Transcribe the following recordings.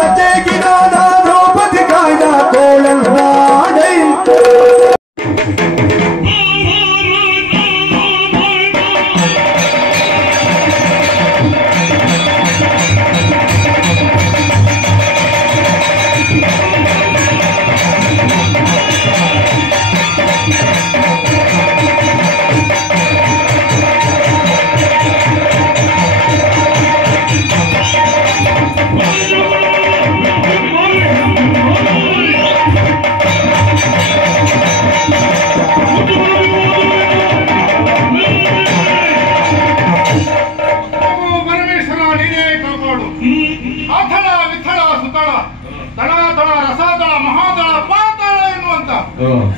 ಲತೆಗಿನಾದ ದ್ರೌಪದಿ ಕಾಯ್ದ ಕೋಳಂದಾಡೈ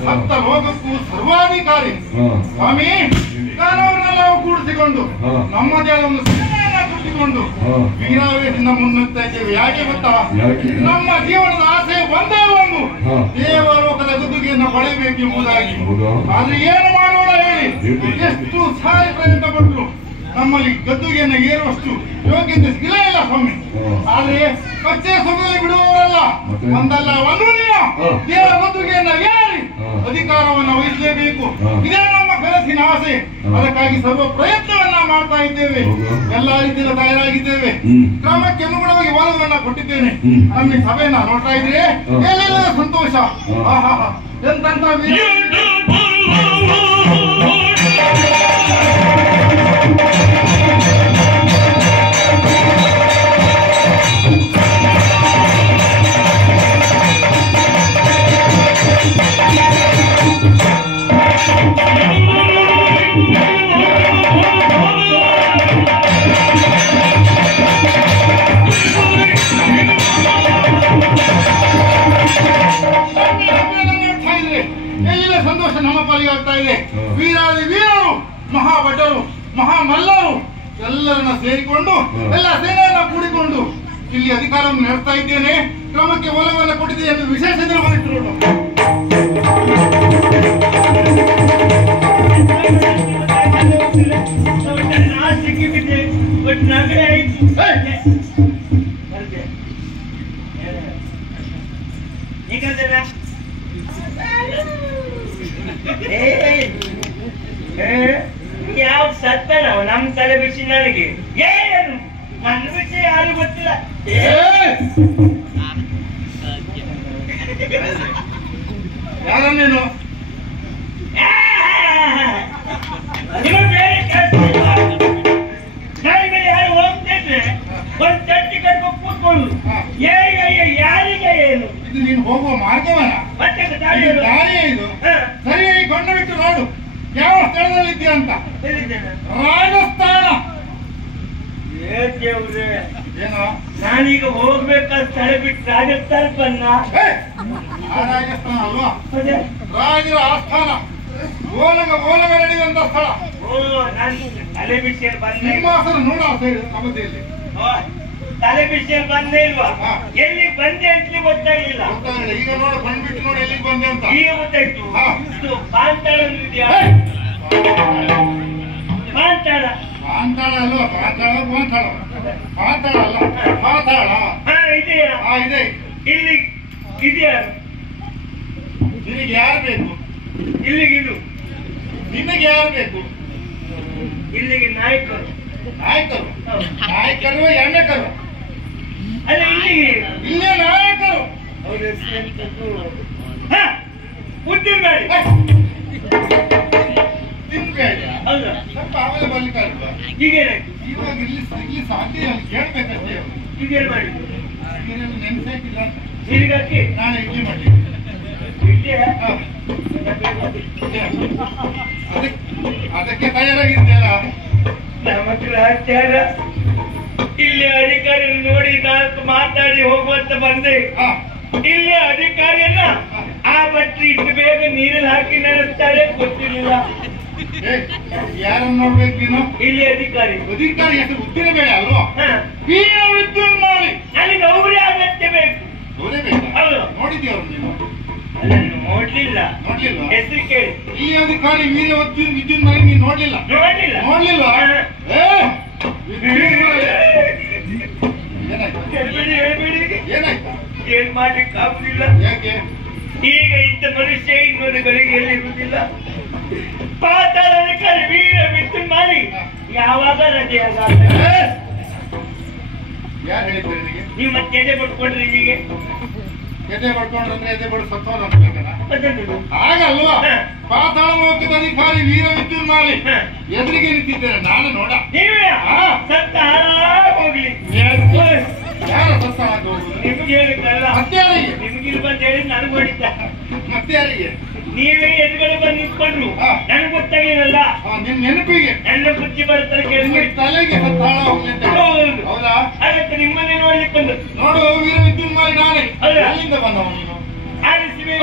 ಸಪ್ತ ಲೋಕಕ್ಕೂ ಸರ್ವಾಧಿಕಾರಿ ಸ್ವಾಮಿ ಕಾಲವನ್ನೆಲ್ಲ ಕೂಡಿಸಿಕೊಂಡು ನಮ್ಮದೇ ಆದ ಒಂದು ಸೇನೆಯನ್ನ ಕಟ್ಟಿಕೊಂಡು ವೀರಾವೇಶದಿಂದ ಮುನ್ನುಗ್ತಾ ಇದ್ದೇವೆ. ಯಾಕೆ ಗೊತ್ತಾ? ನಮ್ಮ ಜೀವನದ ಆಸೆ ಒಂದೇ ಒಂದು, ದೇವಲೋಕದ ಗದ್ದುಗೆಯನ್ನು ಪಡೆಯಬೇಕೆಂಬುದಾಗಿ. ಆದ್ರೆ ಏನು ಮಾಡೋಣ ಹೇಳಿ? ಎಷ್ಟು ಸಹಾಯ ಪ್ರಯತ್ನ ಪಟ್ಟರು ನಮ್ಮಲ್ಲಿ ಗದ್ದುಗೆಯನ್ನು ಏರುವಷ್ಟು ಯೋಗ್ಯತೆ ಸಿಗಲೇ ಇಲ್ಲ ಸ್ವಾಮಿ. ಆದ್ರೆ ಕಚ್ಚೆ ಸೊಗಲಿ ಬಿಡುವವರಲ್ಲ, ಒಂದಲ್ಲ ಒಂದು ದಿನ ದೇವರ ಗದ್ದುಗೆಯನ್ನ ಏರಿ ಅಧಿಕಾರವನ್ನು ವಹಿಸಲೇಬೇಕು. ಇದೇ ನಮ್ಮ ಕನಸಿನ ಆಸೆ. ಅದಕ್ಕಾಗಿ ಸರ್ವ ಪ್ರಯತ್ನವನ್ನ ಮಾಡ್ತಾ ಇದ್ದೇವೆ. ಎಲ್ಲಾ ರೀತಿಯಿಂದ ತಯಾರಾಗಿದ್ದೇವೆ. ಕ್ರಮಕ್ಕೆ ಅನುಗುಣವಾಗಿ ವಾದವನ್ನ ಕೊಟ್ಟಿದ್ದೇನೆ. ನಮ್ಮ ಸಭೆಯನ್ನ ನೋಡ್ತಾ ಇದ್ರೆ ಎಲ್ಲೆಲ್ಲ ಸಂತೋಷ. ಎಂತ ಸಂತೋಷ ನಮ್ಮ ಪಾಲಿಗೆ ಆಗ್ತಾ ಇದೆ. ವೀರಾದಿ ವೀರರು, ಮಹಾಭಟರು, ಮಹಾಮಲ್ಲರು ಎಲ್ಲರನ್ನ ಸೇರಿಕೊಂಡು ಎಲ್ಲ ಸೇನೆಯನ್ನ ಕೂಡಿಕೊಂಡು ಇಲ್ಲಿ ಅಧಿಕಾರವನ್ನು ನಡೆಸ್ತಾ ಇದ್ದೇನೆ. ಕ್ರಮಕ್ಕೆ ಒಲವನ್ನು ಕೊಟ್ಟಿದ್ದೇನೆ ಎಂದು ವಿಶೇಷ ಯಾವ ಸತ್ತ ನಾವು ನಮ್ ತಲೆ ಬಿಸಿ ನನಗೆ ಏನು ನನ್ನ ಬಿಸಿ ಯಾರು ಗೊತ್ತಿಲ್ಲ. ಯಾರನ್ನೇನು ಯಾರು ಹೋಗ್ತಿದ್ರೆ ಒಂದ್ ಚಟ್ಟಿ ಕಟ್ಕೊಂಡು ಕೂತ್ಕೊಳ್ಳು. ಯಾರಿಗೆ ಏನು ಇದು ನೀನು ಹೋಗುವ ಮಾರ್ಗವನ ದಾರಿಯೇ ಇದು. ಸರಿಯಾಗಿ ಕೊಂಡು ಬಿಟ್ಟು ನೋಡು ಯಾವ ಸ್ಥಳದಲ್ಲಿ ಇದೆಯಾ ಅಂತ. ರಾಜಸ್ಥಾನ. ಏನೋ ನಾನೀಗ ಹೋಗ್ಬೇಕಾದ ಸ್ಥಳ ಬಿಟ್ಟು ರಾಜಸ್ಥಾನ ಬನ್ನ. ರಾಜಸ್ಥಾನ ಅಲ್ವಾ? ರಾಜರ ಆಸ್ಥಾನ, ಓಲಗ ನಡೆಯುವಂತ ಸ್ಥಳ. ತಲೆ ಬಿಸಿಯಲ್ಲಿ ಬಂದ ಸಿಂಹಾಸನ ನೋಡ ಅವಧಿಯಲ್ಲಿ ತಲೆ ಬಿಸಿಯಲ್ಲಿ ಬಂದೇ ಇಲ್ವಾ? ಎಲ್ಲಿಗೆ ಬಂದೆ ಅಂತಲೇ ಗೊತ್ತಾಗ್ಲಿಲ್ಲ. ಈಗ ನೋಡು ಬಂದ್ಬಿಟ್ಟು ನೋಡಿ ಎಲ್ಲಿಗೆ ಬಂದೆ ಅಂತ ಈಗ ಗೊತ್ತಾಯ್ತು. ಇದು ಪಾಂತಾಳ ಇದೆಯಾ? ಪಾಂತಾಳ ಪಾಂತಾಳ ಅಲ್ವಾ? ಪಾಂತಾಳ ಅಲ್ಲ, ಪಾತಾಳ ಇದೆಯಾ? ಇದೆ. ಇಲ್ಲಿ ಇದೆಯಾ? ನಿನಗೆ ಯಾರು ಬೇಕು? ಇಲ್ಲಿಗಿದು ನಿನಗೆ ಯಾರು ಬೇಕು? ಇಲ್ಲಿಗೆ ನಾಯಕರು. ನಾಯಕರು ಎಣ್ಣೆಕರು ಅಲ್ಲ, ಇಲ್ಲಿಗೆ ಇಲ್ಲೇ ನಾಯಕರು. ಉದ್ದಿನಬೇಡಿ ಹೌದಾ? ಸ್ವಲ್ಪ ಆಮೇಲೆ ಬರ್ಲಿಕ್ಕೆ ಅಲ್ವಾ? ಈಗ ಇವಾಗ ಇಲ್ಲಿ ಸಾಧ್ಯ ಕೇಳ್ಬೇಕಷ್ಟೇ. ಈಗೇನು ಮಾಡಿದ್ದು? ನೆನ್ಸಾಕಿಲ್ಲ ಅಂತ ನೀರಿಗಾಕಿ ನಾಳೆ ಇಡ್ಲಿ ಮಾಡ್ಲಿಕ್ಕೆ. ಅದಕ್ಕೆ ತಯಾರಾಗಿದ್ದೆಲ್ಲ ನಮ್ಮ ಗ್ರಹಚಾರ. ಇಲ್ಲಿ ಅಧಿಕಾರಿ ನೋಡಿ ನಾಲ್ಕು ಮಾತಾಡಿ ಹೋಗುವಂತ ಬಂದೆ. ಇಲ್ಲಿ ಅಧಿಕಾರಿಯನ್ನ ಆ ಬಟ್ಟಿ ಇಷ್ಟು ಬೇಗ ನೀರಲ್ಲಿ ಹಾಕಿ ನಡೆಸ್ತಾರೆ ಗೊತ್ತಿರಲಿಲ್ಲ. ಯಾರನ್ನ ನೋಡ್ಬೇಕು ನೀನು? ಇಲ್ಲಿ ಅಧಿಕಾರಿ ಎಷ್ಟು ಉದ್ದಿನ ಬೇಡ ಅಲ್ವಾ? ವಿದ್ಯುನ್ ಮಾಡಿ ನನಗೆ ಅವರೇ ಅಗತ್ಯ ಬೇಕು. ನೋಡಿದ್ಯವ್ರು ನೀನು? ನೋಡ್ಲಿಲ್ಲ. ಹೆಸರು ಕೇಳಿ. ಈ ಅಧಿಕಾರಿ ವೀರ ವಿದ್ಯುನ್ ಮಾಡಿ ನೀನು ನೋಡ್ಲಿಲ್ಲ? ಏನಾಯ್ತು? ಹೇಳ್ಬೇಡಿ. ಏನಾಯ್ತು? ಮಾಡ್ಲಿಕ್ಕೆ ಆಗುದಿಲ್ಲ. ಯಾಕೆ? ಈಗ ಇದ್ದ ಮನುಷ್ಯ ಇನ್ನೊಂದು ಗಳಿಗೆ ಎಲ್ಲಿರುವುದಿಲ್ಲ. ಪಾತಾಳದ ವೀರ ಬಿಟ್ಟು ಮಾಡಿ ಯಾವಾಗ ರಜೆ ಯಾರು ಹೇಳಿದ್ರು ನಿನಗೆ? ನೀವು ಮತ್ತೆ ಎದೆ ಪಡ್ಕೊಂಡ್ರಿ ಹೀಗೆ ಎದೆ ಪಡ್ಕೊಂಡ್ರೆ ಎದೆ ಬಡ ಸತ್ತೋದ ಅನ್ಬೇಕಲ್ಲ? ಹಾಗಲ್ವಾ? ಪಾತಾಳ ಲೋಕದ ಅಧಿಕಾರಿ ವೀರ ವಿದ್ಯುನ್ಮಾಲಿ ಎದುರಿಗೆ ನಿಂತಿದ್ದೇನೆ ನಾನು ನೋಡ. ನೀವೇ ಸತ್ತ ಹೋಗ್ಲಿ. ಯಾರು ಸತ್ತ ಹೋಗುದು? ನಿಮ್ಗೆ ಹೇಳಿದ್ದಲ್ಲ. ಮತ್ತೆ ಯಾರಿಗೆ? ನಿಮ್ಗಿಲ್ ಬಂದು ಹೇಳಿ ನನಗೆ ಹೊಡಿತ. ಮತ್ತೆ ಯಾರಿಗೆ? ನೀವೇ ಎದುರುಗಡೆ ಬಂದು ನಿಂತ್ಕೊಂಡ್ರು ನನಗೆ ಗೊತ್ತಾಗಿರಲ್ಲ. ನಿಮ್ ನೆನಪಿಗೆ ನನ್ನ ಬುದ್ಧಿ ಬರ್ತಾರೆ ಕೇಳಿ ತಲೆಗೆ ಸತ್ತಾಳ ಹೋಗ್ಲಿಂದ. ಹೌದಾ? ಅದಕ್ಕೆ ನಿಮ್ಮನ್ನೇ ನೋಡ್ಲಿಕ್ಕೆ ಬಂದು ನೋಡು ವೀರ ವಿದ್ಯುನ್ಮಾಲಿ ನಾನೇ. ಅಲ್ಲಿಂದ ಬಂದವ ನೀನು? ಆರಿಸಿವೆ.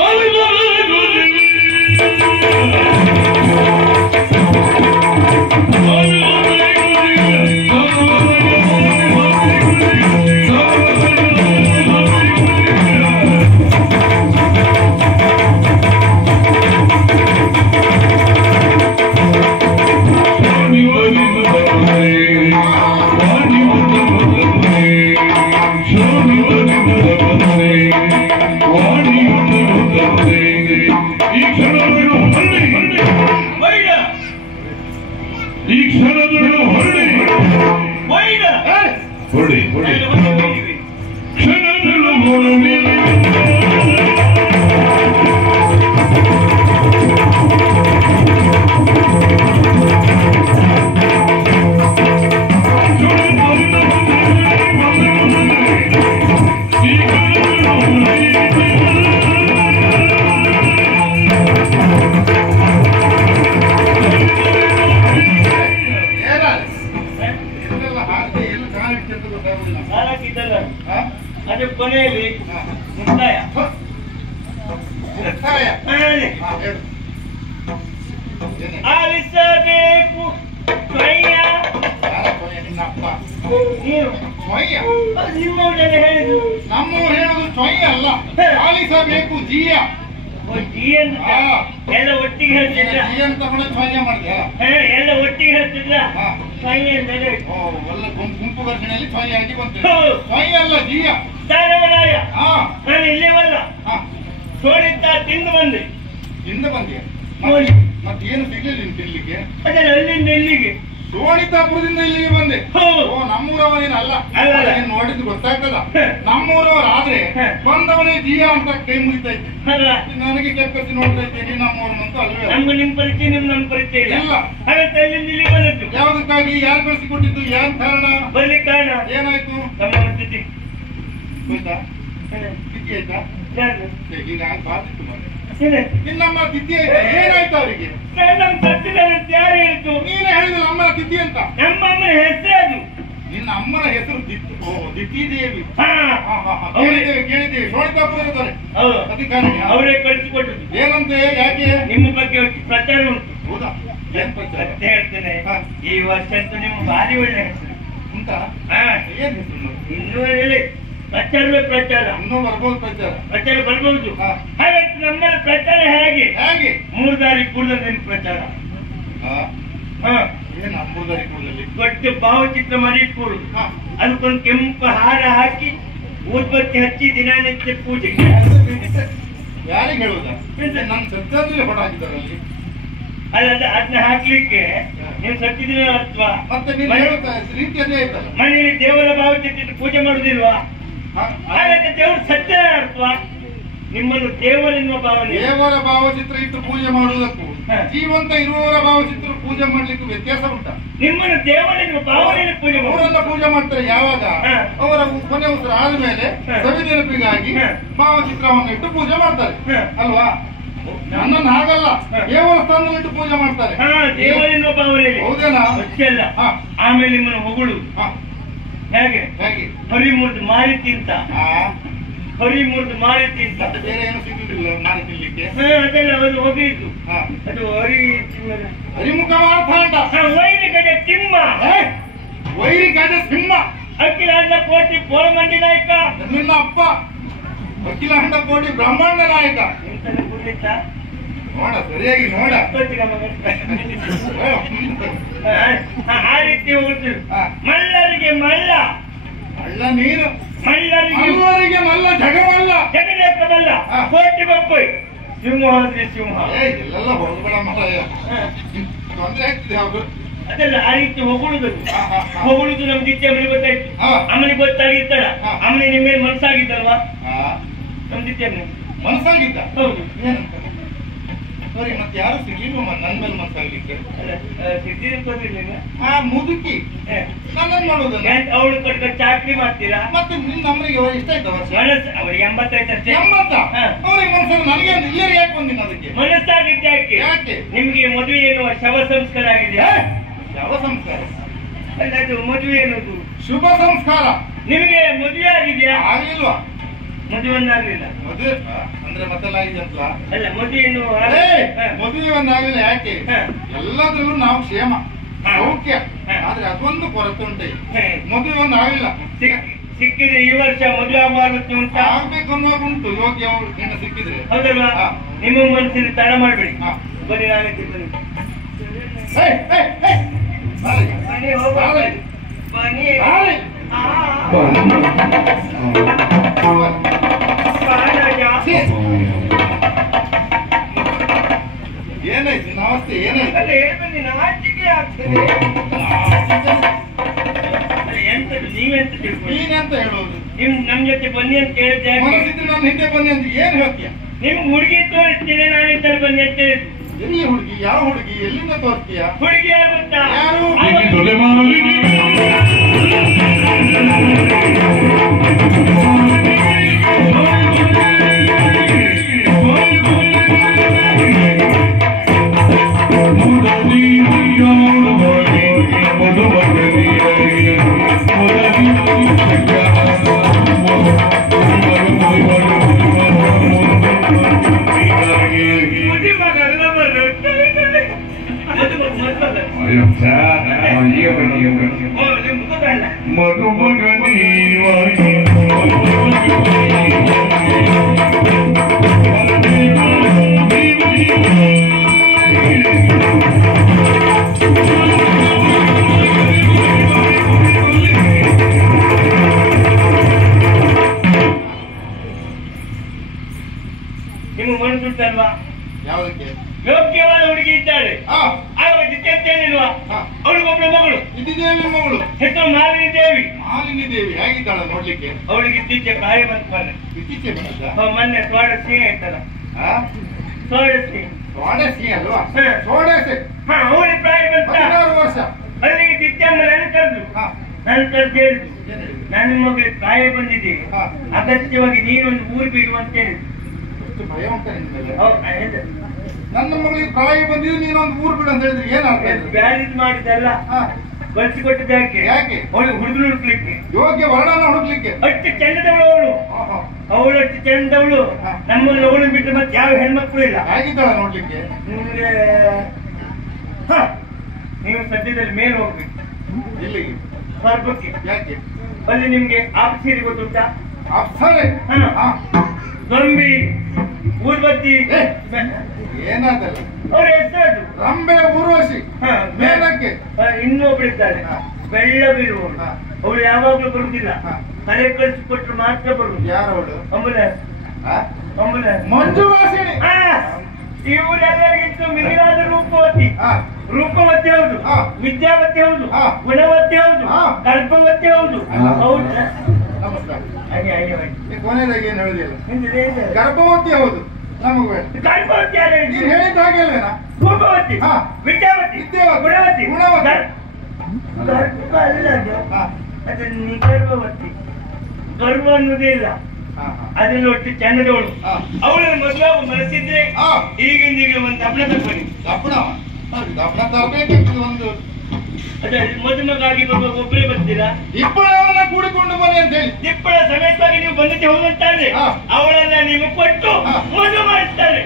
ಅದು ಕೊನೆಯಲ್ಲಿ ಮುಕ್ತಾಯ. ಆಲಿಸಬೇಕು ನಿಮ್ಮವನ್ನೆಲ್ಲ ಹೇಳಿದ್ರು. ನಮ್ಮವ್ರು ಹೇಳುದು ಸ್ವಯ್ಯ ಅಲ್ಲ, ಆಲಿಸಬೇಕು ಜೀಯ. ಎಲ್ಲ ಒಟ್ಟಿಗೆ ಹೇಳ್ತಿದ್ರ? ಜೀಯ ಅಂತ ಸ್ವಯ್ಯ ಮಾಡಿದೆ. ಎಲ್ಲ ಒಟ್ಟಿಗೆ ಹೇಳ್ತಿದ್ರ? ಸ್ವಯ್ಯ ಅಂದರೆ ಒಳ್ಳೆ ಗುಂಪು ಘರ್ಷಣೆಯಲ್ಲಿ ಸ್ವಯ್ಯ ಆಗಿ ಬಂತು. ಸ್ವಯ್ಯ ಅಲ್ಲ ಜೀಯ. ದಾನವರಾಯ ನಾನು ಇಲ್ಲಿವಲ್ಲ, ಸೋಳಿದ್ದ ತಿಂದು ಬಂದೆ. ತಿಂದು ಬಂದೆ? ಮತ್ತೇನು ಸಿಗ್ಲಿಲ್ಲ ನಿನ್ ತಿನ್ಲಿಕ್ಕೆ? ಅದಲ್ಲ ಅಲ್ಲಿಂದ ಇಲ್ಲಿಗೆ ಸೋಣಿತಾಪುರದಿಂದ ಇಲ್ಲಿಗೆ ಬಂದೆ. ನಮ್ಮೂರವನೇನಲ್ಲ, ನೋಡಿದ್ದು ಗೊತ್ತಾಗ್ತದ. ನಮ್ಮೂರವರು ಆದ್ರೆ ಬಂದವನೇ ಜೀಯ ಅಂತ ಕೈ ಮುಗಿತಾ ಇದ್ದೆ. ನನಗೆ ಕೆಕ್ಕಸಿ ನೋಡ್ತಾ ಇದ್ದೇನೆ ನಮ್ಮೂರನ್ನಂತೂ ಅಲ್ವೇ. ನಮ್ಗೆ ನಿಮ್ ಪರಿಚಯ ನಿಮ್ ನಮ್ಮ ಪರಿಚಯ ಇಲ್ಲ. ಹಾಗಾದ್ರೆ ಅಲ್ಲಿಂದ ಇಲ್ಲಿ ಬಂದದ್ದು ಯಾವ್ದಕ್ಕಾಗಿ? ಯಾರು ಕಳಿಸಿಕೊಟ್ಟಿದ್ದು? ಏನ್ ಕಾರಣ? ಬರ್ಲಿಕ್ಕೆ ಕಾರಣ ಏನಾಯ್ತು? ನಮ್ಮ ಸ್ಥಿತಿ ಆಯ್ತಾ? ತಿಥಿ ಆಯ್ತಾ? ಈಗ ಬಾಧಿತ್ತು ಮಾರೆ. ನಿನ್ನಮ್ಮ ತಿಥಿ ಆಯ್ತಾ? ಏನಾಯ್ತು ಅವರಿಗೆ? ನಮ್ಮ ಸತ್ತಿದ್ದಾರೆ ಅಂತ ಯಾರು ಹೇಳಿದ್ದು? ನೀನೇ ಹೇಳಿದ್ರು ಅಮ್ಮನ ತಿಥಿ ಅಂತ. ನಮ್ಮ ಅಮ್ಮನ ಹೆಸರು ಅದು. ನಿನ್ನ ಅಮ್ಮನ ಹೆಸರು ದಿತಿ ದೇವಿ. ಕೇಳಿದ್ದೇವೆ. ಸೋಳಿತಾಪುರದವರೇ ಅಧಿಕಾರಿ ಅವರೇ ಕಳಿಸಿಕೊಟ್ಟದ್ದು. ಏನಂತೆ? ಯಾಕೆ? ನಿಮ್ಮ ಬಗ್ಗೆ ಪ್ರಚಾರ ಉಂಟು. ಹೌದಾ? ಏನ್ ಪ್ರಚಾರ? ಹೇಳ್ತೇನೆ, ಈ ವರ್ಷ ಅಂತೂ ನಿಮ್ಮ ಭಾರಿ ಒಳ್ಳೆ ಹೆಸರು ಉಂಟ. ಏನ್ ಹೆಸರು? ಇನ್ನೂ ಹೇಳಿ ಪ್ರಚಾರ ಇನ್ನೂ ಬರ್ಬೋದು. ಪ್ರಚಾರ ಬರ್ಬಹುದು. ಹಾಗಾದ್ರೆ ನಮ್ಮಲ್ಲಿ ಪ್ರಚಾರ ಹೇಗೆ? 3 ದಾರಿ ಕೂಡದಲ್ಲಿ ಪ್ರಚಾರ. ಏನು 3 ದಾರಿ ಕೂಡದಲ್ಲಿ? ದೊಡ್ಡ ಭಾವಚಿತ್ರ ಮಾಡಿಟ್ಕೊಡು, ಅದಕ್ಕೊಂದು ಕೆಂಪು ಹಾರ ಹಾಕಿ ಊದ್ಬತ್ತಿ ಹಚ್ಚಿ ದಿನನಿತ್ಯ ಪೂಜೆ. ಯಾರಿಗೆ ಹೇಳುದ? ನನ್ನ ಸತ್ಯಾದ್ರಿ ಹೊಡ ಹಾಕಿದಾರಲ್ಲಿ. ಅದನ್ನ ಹಾಕ್ಲಿಕ್ಕೆ ನೀವು ಸತ್ತಿದಿನ ಅರ್ಥವಾ? ಮತ್ತೆ ರೀತಿಯಲ್ಲೇ ಆಯ್ತಲ್ಲ. ಮನೆಯಲ್ಲಿ ದೇವರ ಭಾವಚಿತ್ರ ಪೂಜೆ ಮಾಡುದಿಲ್ವಾ? ಹಾಗಾದ್ರೆ ದೇವರು ಸತ್ಯ ಅರ್ಥವಾ? ನಿಮ್ಮನ್ನು ದೇವರೆನ್ನುವ ಭಾವನೆ. ದೇವರ ಭಾವಚಿತ್ರ ಇಟ್ಟು ಪೂಜೆ ಮಾಡುವುದಕ್ಕೂ ಜೀವಂತ ಇರುವವರ ಭಾವಚಿತ್ರ ಪೂಜೆ ಮಾಡ್ಲಿಕ್ಕೂ ವ್ಯತ್ಯಾಸ ಉಂಟ. ನಿಮ್ಮನ್ನು ದೇವರೆನ್ನುವ ಭಾವನೆಯಲ್ಲಿ ಪೂಜೆ ಅವರೆಲ್ಲ ಪೂಜೆ ಮಾಡ್ತಾರೆ ಯಾವಾಗ? ಅವರ ಕೊನೆ ಉತ್ತರ ಆದ್ಮೇಲೆ ಸವಿ ನೆನಪಿಗಾಗಿ ಭಾವಚಿತ್ರವನ್ನು ಇಟ್ಟು ಪೂಜೆ ಮಾಡ್ತಾರೆ ಅಲ್ವಾ? ನನ್ನನ್ನು ಹಾಗಲ್ಲ, ದೇವರ ಸ್ಥಾನದಲ್ಲಿಟ್ಟು ಪೂಜೆ ಮಾಡ್ತಾರೆ. ದೇವರೆನ್ನುವ ಭಾವನೆಯಲ್ಲಿ. ಹೌದೇನಾ? ಅಷ್ಟೆಲ್ಲ. ಆಮೇಲೆ ನಿಮ್ಮನ್ನು ಹೊಗಳು ಹೇಗೆ? ಹರಿ ಮುರಿದು ಮಾರಿತಿ ಅಂತ. ಹರಿ ಮುರಿದು ಮಾರಿತಿ ಅಂತ ಬೇರೆ ಏನು ಸಿಗುದಿಲ್ಲ ಮಾರಿ ತಿನ್ಲಿಕ್ಕೆ. ಅದೆಲ್ಲ ಅದು ಹೋಗಿದ್ದು. ಅದು ಹರಿಮುಖ ಮಾರ್ತಾಂಡ. ವೈರಿ ಗಜ ತಿಮ್ಮ. ವೈರಿ ಗಜ ಸಿಂಹ. ಅಖಿಲಾಂಡ ಕೋಟಿ ಬೋಳಮಂಡಿ ನಾಯಕ. ನಿನ್ನ ಅಪ್ಪ ಅಖಿಲಾಂಡ ಕೋಟಿ ಬ್ರಹ್ಮಾಂಡ ನಾಯಕ. ನೋಡ ಸರಿಯಾಗಿ ನೋಡ. ಆ ರೀತಿ ಹೋಗ್ತೀವಿ. ಮಲ್ಲರಿಗೆ ಮಲ್ಲ. ಮಳ್ಳ ಎಲ್ಲ ನೀನು ಮಲ್ಲರಿಗೆ ಮಲ್ಲ ಜಗಮಲ್ಲ ಜಗದೇಕಮಲ್ಲ ಕೋಟಿ ಬಪ್ಪೈ ಸಿಂಹಾದ್ರಿ ಸಿಂಹ ಇಲ್ಲೆಲ್ಲ ಹೋಗ್ಬೇಡ ಮಲ್ಲಯ್ಯ ತೊಂದ್ರೆ ಆಗ್ತದೆ ಅವರು ಅದಲ್ಲ ಆ ರೀತಿ ಹೊಗಳುದು ನಮ್ ದಿತ್ಯ ಅಮ್ಮನಿಗೆ ಗೊತ್ತಾಯ್ತು ಅಮ್ಮನಿಗೆ ಗೊತ್ತಾಗಿತ್ತಲ್ಲ ಅಮ್ಮನಿ ನಿಮ್ಮ ಮೇಲೆ ಮನಸ್ಸಾಗಿದ್ದಲ್ವಾ ನಮ್ ದಿತ್ಯ ಮನಸ್ಸಾಗಿದ್ದ ಹೌದು ಸರಿ ಮತ್ತೆ ಯಾರು ಸಿಗ್ಲಿಲ್ವ ನನ್ ಮೇಲೆ ಮನಸ್ಸಾಗ್ಲಿಕ್ಕೆ ಸಿದ್ದಿರ್ಲಿಲ್ಲ ಮುದುಕಿ ನನ್ನ ಮಾಡೋದಲ್ಲ ಅವಳು ಕಟ್ಟ ಚಾಕ್ರಿ ಮಾಡ್ತೀರಾ ಮತ್ತೆ ನಿನ್ನ ಅಮ್ಮನಿಗೆ ಇಷ್ಟ ಆಯ್ತಾ ವರ್ಷ ಅವ್ರಿಗೆ 85 ಎಂಬತ್ತ ಅವ್ರಿಗೆ ಮನಸ್ಸು ನನಗೆ ಇಲ್ಲೇ ಯಾಕೆ ಬಂದಿನ ಅದಕ್ಕೆ ಮನಸ್ಸಾಗಿದ್ದ ಯಾಕೆ ನಿಮ್ಗೆ ಮದುವೆ ಎನ್ನುವ ಶವ ಸಂಸ್ಕಾರ ಆಗಿದೆಯಾ ಯಾವ ಸಂಸ್ಕಾರ ಅಲ್ಲ ಅದು ಮದುವೆ ಎನ್ನುವುದು ಶುಭ ಸಂಸ್ಕಾರ ನಿಮಗೆ ಮದುವೆ ಆಗಿದೆಯಾ ಆಗ್ಲಿಲ್ವಾ ಮದುವೆಯನ್ನಾಗ್ಲಿಲ್ಲ ಮದುವೆ ಅಂದ್ರೆ ಮತ್ತೆಲ್ಲ ಆಗಿದೆ ಅಂತ ಅಲ್ಲ ಮದುವೆ ಎನ್ನುವ ಮದುವೆ ಒಂದಾಗಲಿಲ್ಲ ಯಾಕೆ ಎಲ್ಲದರಲ್ಲೂ ನಾವು ಕ್ಷೇಮ ಸೌಖ್ಯ ಆದ್ರೆ ಅದೊಂದು ಕೊರತೆ ಉಂಟೆ ಮದುವೆ ಒಂದು ಆಗಿಲ್ಲ ಸಿಕ್ಕಿದ್ರೆ ಈ ವರ್ಷ ಮದುವೆ ಆಗುತ್ತೆ ಉಂಟು ಆಗ್ಬೇಕು ಅನ್ನೋದು ಉಂಟು ಯೋಗ್ಯ ಹೆಣ್ಣು ಸಿಕ್ಕಿದ್ರೆ ಹೌದಲ್ವಾ ನಿಮ್ಮ ಮನಸ್ಸಿನ ತಡ ಮಾಡ್ಬೇಡಿ ಬನ್ನಿ ನಾನೇ ಬನ್ನಿ ಹೋಗ ಬನ್ನಿ ಏನಾಯ್ತು ನಮಸ್ತೆ ಏನಾಯ್ತು ಅಲ್ಲ ಹೇಳ್ಬನ್ನಿ ನಾಚಿಕೆ ಆಗ್ತದೆ ಎಂತದ್ದು ನೀವೆಂತ ತಿಳ್ಕೊಳ್ಳಿ ನೀನೆಂತ ಹೇಳೋದು ನಿಮ್ ನಮ್ ಜೊತೆ ಬನ್ನಿ ಅಂತ ಹೇಳಿದ್ದೆ ಮನಸ್ಸಿದ್ರೆ ನಾನು ಹಿಂದೆ ಬನ್ನಿ ಅಂತ ಏನ್ ಹೇಳ್ತೀಯ ನಿಮ್ಗೆ ಹುಡುಗಿ ತೋರಿಸ್ತೀನಿ ನಾನು ಇಂತ ಬನ್ನಿ ಅಂತ ಹೇಳಿದ್ದು ಎಲ್ಲಿ ಹುಡುಗಿ ಯಾವ ಹುಡುಗಿ ಎಲ್ಲಿಂದ ತೋರಿಸ್ತೀಯ ಹುಡುಗಿ ಆಗುತ್ತಾ ಯಾರು ನಿಮ್ಮ ಮನಸ್ಸುಂಟಲ್ವಾ ಯಾವುದಕ್ಕೆ ಯೋಗ್ಯವಾದ ಹುಡುಗಿ ಇದ್ದಾಳೆ ಇಲ್ವಾ ಅವಳಿಗೊಬ್ಬಳು ಮಗಳು ಇದ್ದಿದ್ದೇವಿ ಮಗಳು ಹೆಸರು ಮಾಲಿನಿ ದೇವಿ ಹೇಗಿದ್ದಾಳ ನೋಡ್ಲಿಕ್ಕೆ ಅವಳಿಗೆ ಇತ್ತೀಚೆ ಪ್ರಾಯ ಬಂತ ಇತ್ತೀಚೆ ಮೊನ್ನೆ ಸೋಡಸಿ ಆಯ್ತಲ್ಲ ಸೋಡಸಿ ಸೋಡಸಿ ಅಲ್ವಾ ಸೋಡಸಿ ಅವಳಿಗೆ ಪ್ರಾಯ ಬಂತ 16 ವರ್ಷ ಅಲ್ಲಿಗೆ ದಿತ್ಯಮ್ಮ ನನ್ನ ಕರೆದು ಹೇಳಿದ್ರು ನನ್ನ ಮಗಳಿಗೆ ಪ್ರಾಯ ಬಂದಿದೆ ಅಗತ್ಯವಾಗಿ ನೀನೊಂದು ಊರು ಬಿಡು ಅಂತ ಹೇಳಿದ್ರು ಭಯ ಉಂಟ ನನ್ನ ಮಗಳಿಗೆ ಪ್ರಾಯ ಬಂದಿದ್ದು ನೀನೊಂದು ಊರು ಬಿಡು ಅಂತ ಹೇಳಿದ್ರೆ ಏನಾಗ್ತದೆ ಬ್ಯಾರಿದ್ ಮಾಡಿದ್ದಲ್ಲ ಕಳಿಸಿಕೊಟ್ಟಿದ್ದ ಯಾಕೆ ಅವಳಿಗೆ ಹುಡುಗರು ಹುಡುಕ್ಲಿಕ್ಕೆ ಯೋಗ್ಯ ವರ್ಣನ ಹುಡುಕ್ಲಿಕ್ಕೆ ಅಷ್ಟು ಚಂದದವಳು ಅವಳು ಅಷ್ಟು ಚಂದವಳು ನಮ್ಮಲ್ಲಿ ಅವಳು ಬಿಟ್ಟರೆ ಮತ್ತೆ ಯಾವ ಹೆಣ್ಮಕ್ಳು ಇಲ್ಲ ಹೇಗಿದ್ದಾಳ ನೋಡ್ಲಿಕ್ಕೆ ನಿಮ್ಗೆ ನೀವು ಸದ್ಯದಲ್ಲಿ ಮೇಲೆ ಹೋಗ್ಬೇಕು ಎಲ್ಲಿಗೆ ಸ್ವರ್ಗಕ್ಕೆ ಯಾಕೆ ಅಲ್ಲಿ ನಿಮ್ಗೆ ಆಫೀಸರಿ ಗೊತ್ತುಂಟಾ ಅಪ್ಸರೆ ಗೊಂಬಿ ಊರ್ಬತ್ತಿ ಏನಾದಲ್ಲ ಅವ್ರ ಹೆಸರು ರಂಬೆ ಊರ್ವಶಿ ಮೇಲಕ್ಕೆ ಇನ್ನೊಬ್ಳಿದ್ದಾರೆ ಬೆಳ್ಳ ಬೀರುವವಳು ಅವಳು ಯಾವಾಗ್ಲೂ ಬರುದಿಲ್ಲ ಕರೆ ಕಳಿಸಿಕೊಟ್ರು ಮಾತ್ರ ಬರುದು ಯಾರವಳು ಅಂಬುಲ ಮಂಜುವಾಸಿನಿ ಇವರೆಲ್ಲರಿಗಿಂತ ಮಿಗಿಲಾದ ರೂಪವತಿ ಹೌದು ವಿದ್ಯಾವತಿ ಹೌದು ಗುಣವತಿ ಹೌದು ಕಲ್ಪವತಿ ಹೌದು ಹೌದು ನಮಸ್ಕಾರ ಕೊನೆಯದಾಗಿ ಏನು ಹೇಳುದಿಲ್ಲ ಗರ್ಭವತಿ ಹೌದು ನಮಗ್ ಬೇಡ ಗರ್ಭವತಿ ನೀನ್ ಹೇಳಿದ ಹಾಗೆ ಅಲ್ವೇನಾ ರೂಪವತಿ ವಿದ್ಯಾವತಿ ಗುಣವತಿ ಗರ್ಭ ಅಲ್ಲದು ಅದು ನಿಗರ್ಭವತಿ ಗರ್ಭ ಅನ್ನೋದೇ ಇಲ್ಲ ಅದ್ರಲ್ಲಿ ಒಟ್ಟು ಚಂದದವಳು ಅವಳನ್ನು ಮದುವೆ ಮನಸ್ಸಿದ್ರೆ ಈಗಿಂದೀಗ ಒಂದು ದಪ್ಪಣ ತಪ್ಪನಿ ದಪ್ಪಣ ತರಬೇಕಂತ ಒಂದು ಅದೇ ಮದುಮಗಾಗಿ ಬರುವ ಒಬ್ಬರೇ ಬರ್ತೀರಾ ದಿಪ್ಪಳವನ್ನ ಕೂಡಿಕೊಂಡು ಬನ್ನಿ ಅಂತ ಹೇಳಿ ದಿಪ್ಪಳ ಸಮೇತವಾಗಿ ನೀವು ಬಂದಿದ್ದೆ ಹೋಗುತ್ತಾರೆ ಅವಳನ್ನ ನಿಮಗೆ ಕೊಟ್ಟು ಮದುವೆ ಮಾಡುತ್ತಾರೆ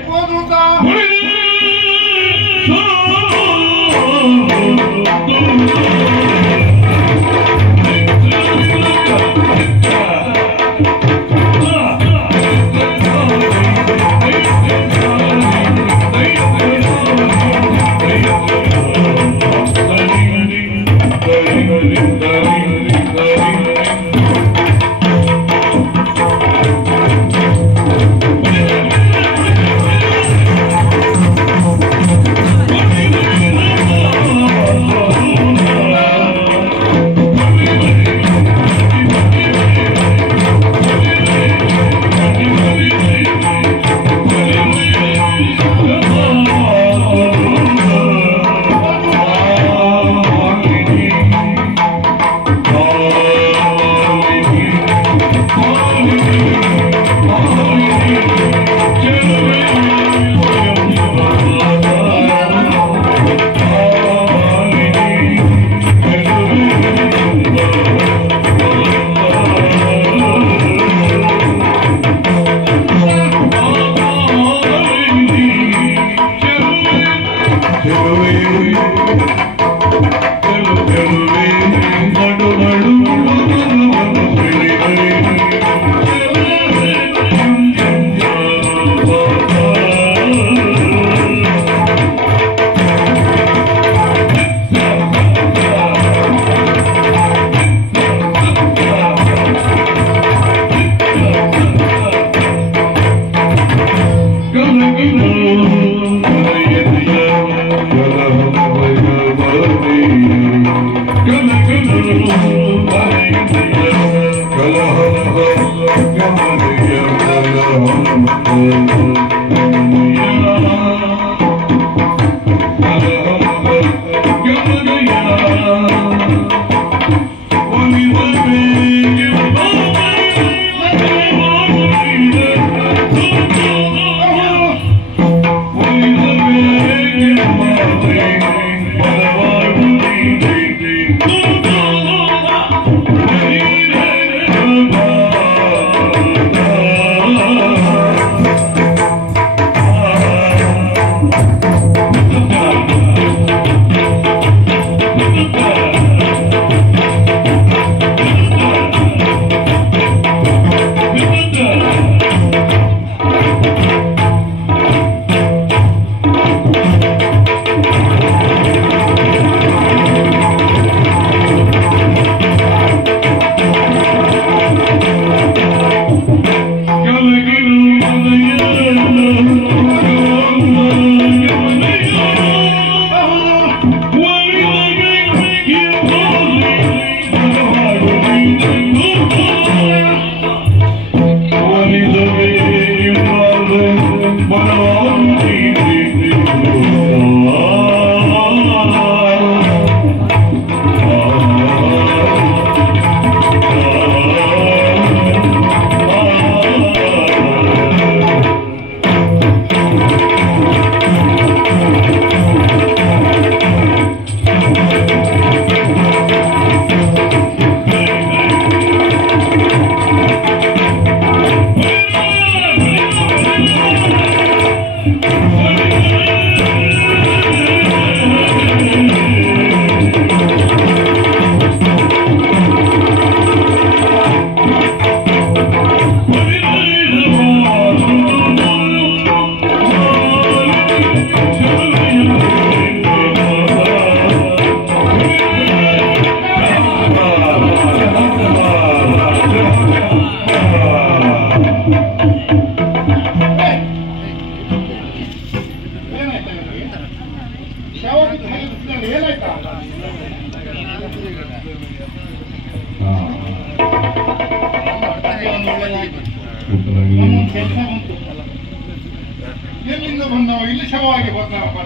ಎಲ್ಲಿಂದ ಬಂದವ ಇಲ್ಲಿ ಶವವಾಗಿ ಹೋಗ್ತಾವ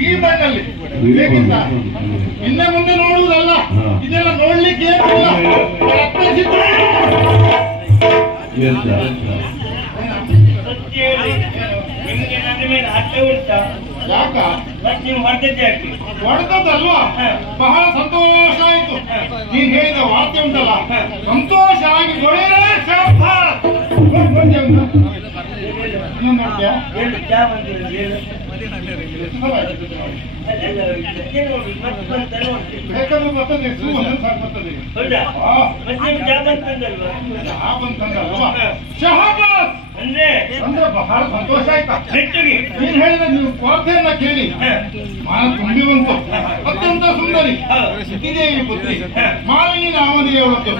ಈ ಮಣ್ಣಲ್ಲಿ ಬೇಕಿತ್ತ ಇನ್ನ ಮುಂದೆ ನೋಡುವುದಲ್ಲ ಇದೆಲ್ಲ ನೋಡ್ಲಿಕ್ಕೆ ಏನಿಲ್ಲ ನಿಮ್ಗೆ ನನ್ನ ಮೇಲೆ ಹತ್ತೆ ಉಂಟಾ ಯಾಕ ಮತ್ತೆ ನೀವು ಹೊಡೆದದ್ದೇ ಯಾಕೆ ಹೊಡೆದಲ್ವಾ ಬಹಳ ಸಂತೋಷ ಆಯ್ತು ನೀನ್ ಹೇಳಿದ ವಾರ್ತೆ ಉಂಟಲ್ಲ ಸಂತೋಷ ಆಗಿ ಬೇಕಾದ್ರೆ ಬರ್ತದೆ ಬರ್ತದೆ ಶಹಬಾಸ್ ಅಂದ್ರೆ ಬಹಳ ಸಂತೋಷ ಆಯ್ತಾ ನೀನ್ ಹೇಳಿದ ನೀವು ವಾರ್ತೆಯನ್ನ ಕೇಳಿ ಮಾನ ತುಂಬಿ ಬಂತು ಅತ್ಯಂತ ಸುಂದರಿ ಸತಿದೇವಿ ಪುತ್ರಿ ಮಾಲಿನಿ ನಾಮದೇವಳದ್ದು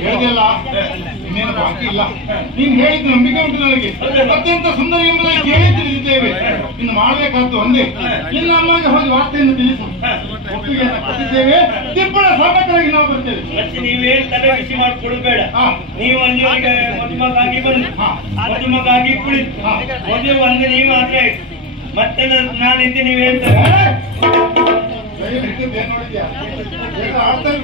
ಹೇಳಿದೆಲ್ಲ ಇನ್ನೇನು ಬಾಕಿ ಇಲ್ಲ ನೀನ್ ಹೇಳಿದ ನಂಬಿಕೆ ಉಂಟು ನನಗೆ ಅತ್ಯಂತ ಸುಂದರಿ ಎಂಬುದಾಗಿ ಕೇಳಿ ತಿಳಿದಿದ್ದೇವೆ ಇನ್ನು ಮಾಡಬೇಕಾದ್ದು ಒಂದೇ ಇನ್ನು ಅಮ್ಮಗೆ ಹೋಗಿ ವಾರ್ತೆಯನ್ನು ತಿಳಿಸು ಒಪ್ಪಿಗೆಯನ್ನು ಕೊಟ್ಟಿದ್ದೇವೆ ತಿಪ್ಪಳ ಸಾಮರ್ಥ್ಯವಾಗಿ ನಾವು ಬರ್ತೇವೆ ಮತ್ತೆ ನೀವೇನ್ ತಲೆ ಬಿಸಿ ಮಾಡಿಕೊಡ್ಬೇಡ ನೀವು ಅಲ್ಲಿ ಮದುಮಗಾಗಿ ಬಂದು ಮದುಮಗಾಗಿ ಕುಳಿತು ಮದುವೆ ಒಂದು ನೀವು ಮಾತ್ರ ಆಯ್ತು ಮತ್ತೆಲ್ಲ ನಾನಿದ್ದೆ ನೀವು ಹೇಳ್ತಾರೆ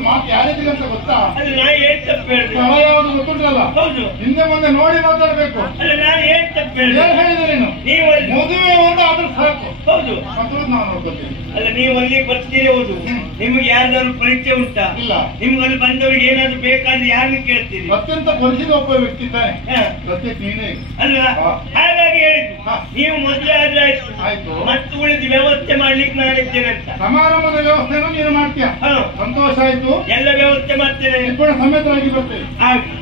ಮಾತು ಯಾರಿದ್ದೀರಿ ಅಂತ ಗೊತ್ತಾ ಅಲ್ಲ ನಾ ಏನ್ ತಪ್ಪು ಹೇಳಿದೆ ಯಾವುದು ಗೊತ್ತುಂಟಲ್ಲ ಹೌದು ಹಿಂದೆ ಮುಂದೆ ನೋಡಿ ಮಾತಾಡ್ಬೇಕು ಅಲ್ಲ ನಾನು ಏನ್ ತಪ್ಪು ಹೇಳಿದೆ ಏನ್ ಹೇಳಿದೆ ನೀನು ನೀವು ಮದುವೆ ಒಂದು ಆದ್ರೂ ಸಾಕು ಹೌದು ಮತ್ತೊಂದು ನಾವು ನೋಡ್ಕೊತೀವಿ ಅಲ್ಲ ನೀವು ಅಲ್ಲಿ ಬರ್ತೀರಿ ಹೌದು ನಿಮ್ಗೆ ಯಾರ್ದಾದ್ರು ಪರಿಚಯ ಉಂಟಾ ಇಲ್ಲ ನಿಮ್ಗೆ ಅಲ್ಲಿ ಬಂದವ್ರಿಗೆ ಏನಾದ್ರು ಬೇಕಾದ್ರೆ ಯಾರನ್ನ ಕೇಳ್ತೀರಿ ಅತ್ಯಂತ ಪರಿಚಿತ ಒಬ್ಬ ವ್ಯಕ್ತಿ ತಾನೆ ಪ್ರತ್ಯೇಕ ನೀನೇ ಅಲ್ವಾ ಹಾಗಾಗಿ ಹೇಳಿದ್ದು ನೀವು ಮೊದಲೇ ಆದ್ರೆ ಆಯ್ತು ಮತ್ತೆ ಉಳಿದ ವ್ಯವಸ್ಥೆ ಮಾಡ್ಲಿಕ್ಕೆ ನಾನಿದ್ದೇನೆ ಅಂತ ಸಮಾರಂಭದ ವ್ಯವಸ್ಥೆಯನ್ನು ನೀನು ಮಾಡ್ತೀಯ ಸಂತೋಷ ಆಯ್ತು ಎಲ್ಲ ವ್ಯವಸ್ಥೆ ಮಾಡ್ತೇನೆ ಸಮೇತರಾಗಿ ಬರ್ತೇವೆ ಹಾಗೆ